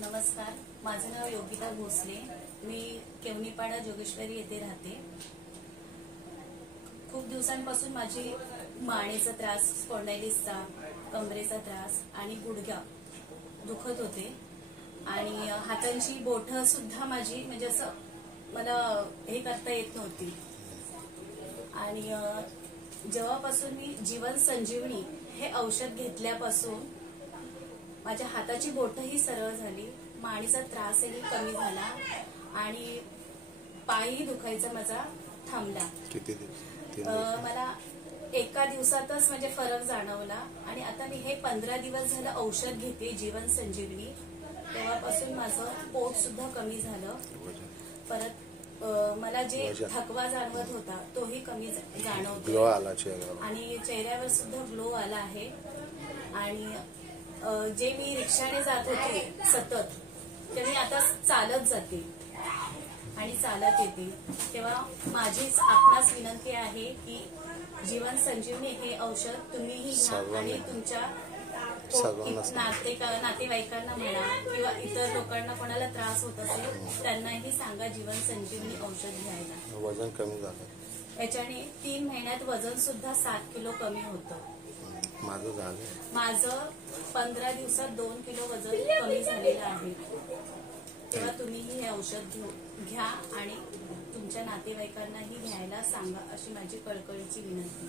नमस्कार, माझं नाव योगिता भोसले. मी केवनीपाडा जोगेश्वरी येथे राहते. खूप दिवसांपासून माझी मानेचा त्रास, स्पॉन्डायलिसचा, कमरेचा त्रास आणि गुडघा दुखत होते आणि हातांची बोटं सुद्धा माझी म्हणजे असं मला हे करता येत नव्हती. आणि जेव्हापासून मी जीवन संजीवनी हे औषध घेतल्यापासून माझ्या हाताची बोटही सरळ झाली, मानेचा त्रासही कमी झाला आणि पायही दुखायचा माझा थांबला. किती दिवस? मला एका दिवसातच म्हणजे फरक जाणवला आणि आता मी हे 15 दिवस झालं औषध घेते जीवन संजीवनी. तेव्हापासून माझं पोट सुद्धा कमी झालं. परत मला जे थकवा जाणवत होता तोही कमी जाणवतो. ग्लो आला चेहऱ्यावर आणि चेहऱ्यावर सुद्धा ग्लो आला आहे. आणि जे मी रिक्षाने जात होते सतत, ते मी आता चालत जाते आणि चालत येते. तेव्हा माझीच आपणास विनंती आहे की जीवन संजीवनी हे औषध तुम्हीही घ्या आणि तुमच्या नातेवाईकांना म्हणा किंवा इतर लोकांना कोणाला त्रास होत असेल त्यांनाही सांगा जीवन संजीवनी औषध घ्यायला. वजन कमी झालं. याच्याने 3 महिन्यात वजन सुद्धा 7 किलो कमी होतं. माझं झालं. माझं 15 दिवसात 2 किलो वजन कमी झालेलं आहे. तेव्हा तुम्हीही हे औषध घ्या आणि तुमच्या नातेवाईकांनाही घ्यायला सांगा, अशी माझी कळकळीची विनंती.